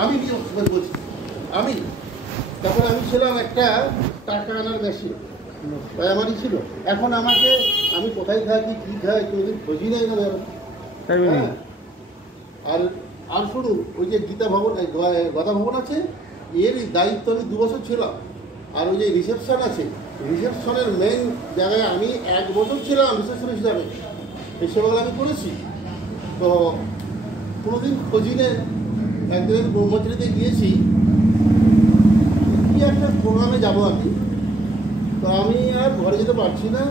আমি বলছি আমি তখন আমি ছিলাম একটা টাকা আনার মেশিন, তাই আমারই ছিল। এখন আমাকে আমি কোথায় থাকি কী খাই কোনোদিন খোঁজই নেই না ধরো। হ্যাঁ, আর আর শুনুন, ওই যে গীতা ভবন গদা ভবন আছে, এর দায়িত্ব আমি 2 বছর ছিলাম। আর ওই যে রিসেপশন আছে, রিসেপশনের মেন জায়গায় আমি 1 বছর ছিলাম রিসেপশন হিসাবে, এই সেবাগুলো আমি করেছি। তো কোনোদিন খোঁজি নেই। একদিন ব্রহ্মচারীতে গিয়েছি, কি একটা প্রোগ্রামে যাবো আমি, তো আমি আর ঘরে যেতে পারছি না,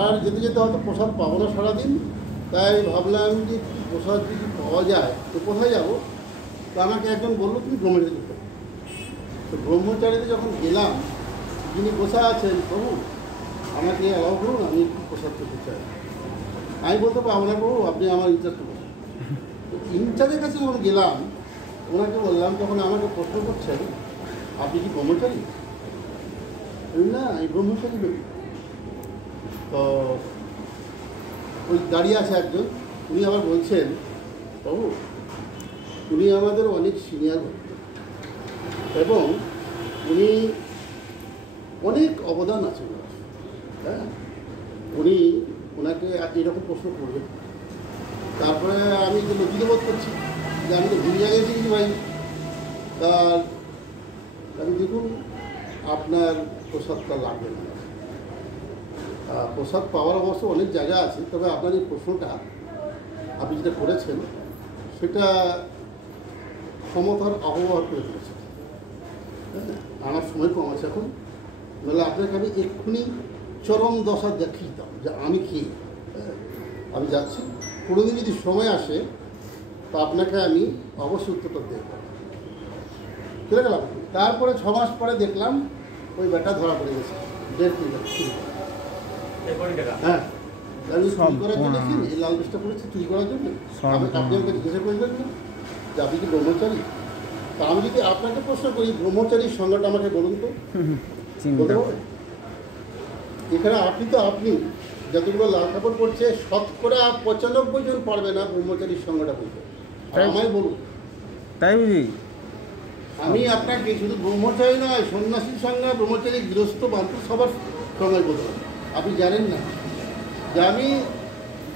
আর যেতে যেতে হয়তো প্রসাদ পাবো না সারাদিন। তাই ভাবলাম যে প্রসাদ যদি পাওয়া যায় তো কোথায় যাবো। তো আমাকে একজন বললো তুমি ব্রহ্মচারী করতে। তো ব্রহ্মচারীতে যখন গেলাম, যিনি বসা আছেন, প্রভু আমাকে অ্যালাউ করুন, আমি একটু প্রসাদ করতে চাই। আমি বলতে পারবো না প্রভু, আপনি আমার ইনচার্জ করুন। তো ইনচার্জের কাছে যখন গেলাম, ওনাকে বললাম, তখন আমাকে প্রশ্ন করছেন আপনি কি ব্রহ্মচারী? না, আমি ব্রহ্মচারী নই। তো ওই দাঁড়িয়ে আছে একজন, উনি আবার বলছেন বাবু উনি আমাদের অনেক সিনিয়র এবং উনি অনেক অবদান আছে। হ্যাঁ, উনি ওনাকে এরকম প্রশ্ন করবেন। তারপরে আমি যে লজ্জিত বোধ করছি যে আমি তো ভুল জায়গায় এসেছি ভাই। তার আমি দেখুন আপনার প্রসাদটা লাগবে না। প্রসাদ পাওয়ার অবশ্য অনেক জায়গা আছে, তবে আপনার এই প্রশ্নটা আপনি যেটা করেছেন সেটা ক্ষমতার অপব্যবহার করে ফেলেছেন। আমার সময় কম আছে এখন, নাহলে আপনাকে আমি এক্ষুনি চরম দশা দেখিয়ে দিতাম যে আমি কি। আমি যাচ্ছি, কোনোদিন যদি সময় আসে তো আপনাকে আমি অবশ্যই উত্তরটা দেব। চলে গেলাম। তারপরে 6 মাস পরে দেখলাম ওই ব্যাটা ধরা পড়ে গেছে 1.5 টাকা। হ্যাঁ, চুরি করার জন্য কি এই লাল বেশটা করেছে, চুরি করার জন্য। আপনি আমাকে জিজ্ঞাসা করবেন না যে আপনি কি ব্রহ্মচারী? তা আমি যদি আপনাকে প্রশ্ন করি ব্রহ্মচারীর সংজ্ঞাটা আমাকে বলুন তো, বলতে পারবেন? এখানে আপনি তো আপনি যতগুলো লাল কাপড় পড়ছে 95% জন পারবে না ব্রহ্মচারীর সংজ্ঞাটা বলতে। আমায় বলুন। তাই বুঝি? আমি আপনাকে শুধু ব্রহ্মচারী নয়, সন্ন্যাসীর সংজ্ঞা, ব্রহ্মচারী, গৃহস্থ, বান্ধব সবার সংজ্ঞায় বলতে পারি। আপনি জানেন না যে আমি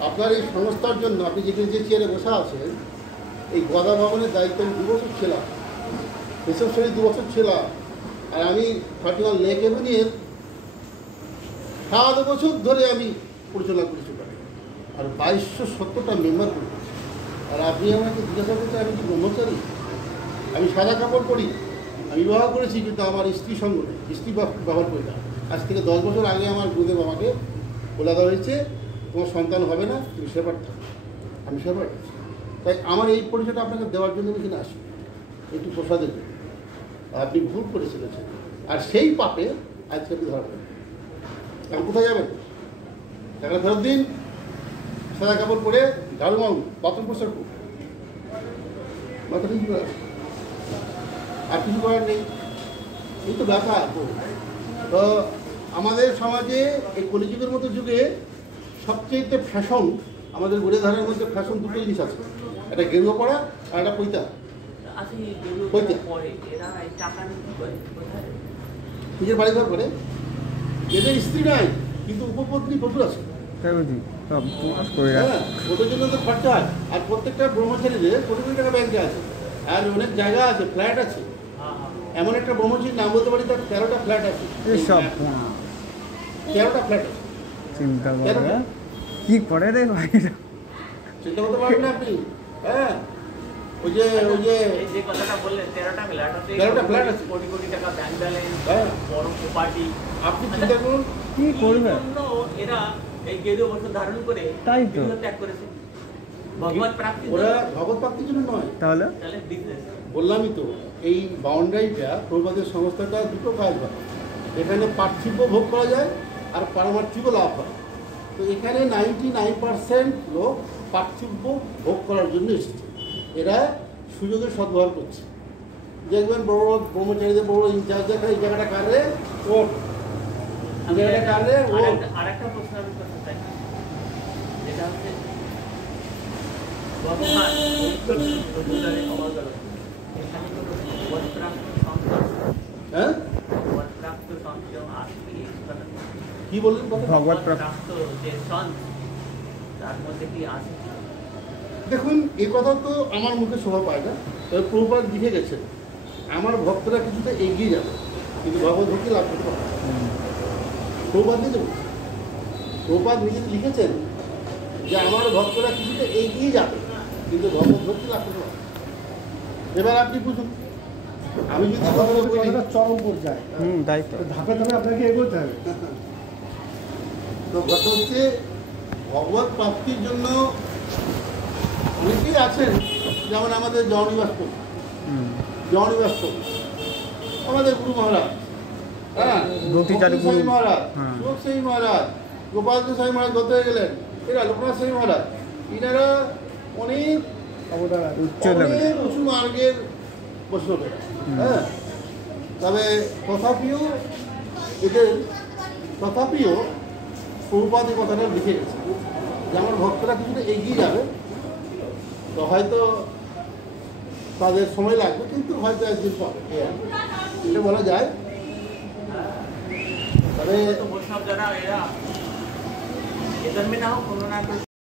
আপনার এই সংস্থার জন্য আপনি যেখানে যে চেয়ারে বসা আছেন, এই গদা ভবনের দায়িত্ব আমি 2 বছর ছিলাম, রিসেপশনে 2 বছর ছিলাম। আর আমি 31 লেক এভিনিউর 7 বছর ধরে আমি পরিচালনা করেছি ওখানে, আর 2270টা মেম্বার করেছি। আর আপনি আমাকে জিজ্ঞাসা করছেন আমি কি ব্রহ্মচারী? আমি সাদা কাপড় পরি, আমি বিবাহ করেছি, কিন্তু আমার স্ত্রী সঙ্গ নেই, স্ত্রী ব্যবহার করি না। আজ থেকে 10 বছর আগে আমার গুরুদেব আমাকে বলে দেওয়া হয়েছে তোমার সন্তান হবে না, তুমি সেবার থাকো। আমি সেবার আছি। তাই আমার এই পরিচয়টা আপনাকে দেওয়ার জন্য আমি এখানে আসি, একটু প্রসাদের জন্য। আপনি ভুল করে চলেছেন, আর সেই পাপে আজকে আপনি ধরা পড়েন। আপনি কোথায় যাবেন? টাকা ফেরত দিন, সাদা কাপড় পরে ঝাড়ু মারুন, বাথরুম পরিষ্কার করুন, মাথা ঠিক করে আসুন। আর কিছু করার নেই। এই তো ব্যাপার। তো আমাদের সমাজে এই কলিযুগের মতো যুগে সবচেয়ে ফ্যাশন, আমাদের গড়িয়াধারের মধ্যে ফ্যাশন 2টো জিনিস আছে, একটা গেরুয়া পড়া আর একটা পৈতা। নিজের বাড়ি ঘর করে, এদের স্ত্রী নাই কিন্তু উপপত্নী প্রচুর আছে। হ্যাঁ, ওদের জন্য তো খরচা হয়। আর প্রত্যেকটা ব্রহ্মচারীদের কোটি কোটি টাকা ব্যাংকে আছে, আর অনেক জায়গা আছে, ফ্ল্যাট আছে। এমন একটা ব্রহ্মচারীর নাম বলতে পারি তার 13টা ফ্ল্যাট আছে। 13টা ফ্ল্যাট আছে। চিন্তা করে কি করে রে ভাই, চিন্তা করতে পারেন না আপনি? হ্যাঁ, ওই যে কথাটা বললেন 13টা ফ্ল্যাট আছে, কোটি কোটি টাকা ব্যাংক ব্যালেন্স, বড় প্রপার্টি। আপনি চিন্তা করুন কি করবে এরা এই গেরুয়া বস্ত্র ধারণ করে তাই তো ত্যাগ করেছে ভগবত প্রাপ্তি। ওরা ভগবত প্রাপ্তির জন্য নয়, তাহলে বিজনেস। বললামই তো, এই বাউন্ডারিটা প্রবাদের সংস্থাটা 2টো কাজ হয়। এখানে পার্থিব ভোগ করা যায় আর পারমার্থিক লাভ হয়। তো এখানে 99% লোক পার্থিব ভোগ করার জন্য এসেছে। এরা সুযোগের সদ্ব্যবহার করছে। দেখবেন বড় বড় ব্রহ্মচারীদের বড় ইনচার্জ দেখা এই জায়গাটা কাটলে ওর জায়গাটা কাটলে আর একটা প্রশ্ন আমি করতে চাই, যেটা হচ্ছে ভগবান এখানে কোনো কি বললেন কথা? ভগবত প্রাপ্তি। প্রাপ্ত যে সন্ত তার মধ্যে কি আছে? দেখুন, এই কথা তো আমার মুখে শোভা পায় না, তবে প্রভুপাদ লিখে গেছেন আমার ভক্তরা কিছুটা এগিয়ে যাবে কিন্তু ভগবত ভক্তি লাভ করতে পারবে না। প্রভুপাদ নিজে বলছেন, প্রভুপাদ নিজে লিখেছেন যে আমার ভক্তরা কিছুটা এগিয়ে যাবে কিন্তু ভগবত ভক্তি লাভ করতে পারবে না। এবার আপনি বুঝুন, আমি যদি কথা বলি কথাটা চরম পর্যায়ে তাই তো। ধাপে ধাপে আপনাকে এগোতে হবে। তো কথা হচ্ছে ভগবত প্রাপ্তির জন্য অনেকেই আছেন, যেমন আমাদের জওয়ানিবাস প্রভু, জওয়ানিবাস প্রভু, আমাদের গুরু মহারাজ, হ্যাঁ, ব্রতিচারী গুরু। স্বামী মহারাজ, হ্যাঁ। সুখ স্বামী মহারাজ, গোপাল স্বামী মহারাজ গত হয়ে গেলেন, এরা লোকনাথ স্বামী মহারাজ, এনারা অনেক অবদান আছে। উচ্চ লেভেলে। অনেক উঁচু মার্গের বৈষ্ণবেরা, হ্যাঁ। তবে তথাপিও প্রভুপাদ এই কথাটা লিখে গেছে যে আমার ভক্তরা কিছুটা এগিয়ে যাবে, তো হয়তো তাদের সময় লাগবে কিন্তু হয়তো একদিন পাবে, এটা বলা যায়। তবে তো বৈষ্ণব যারা এরা এ জন্মে না হোক কোনো না কোনো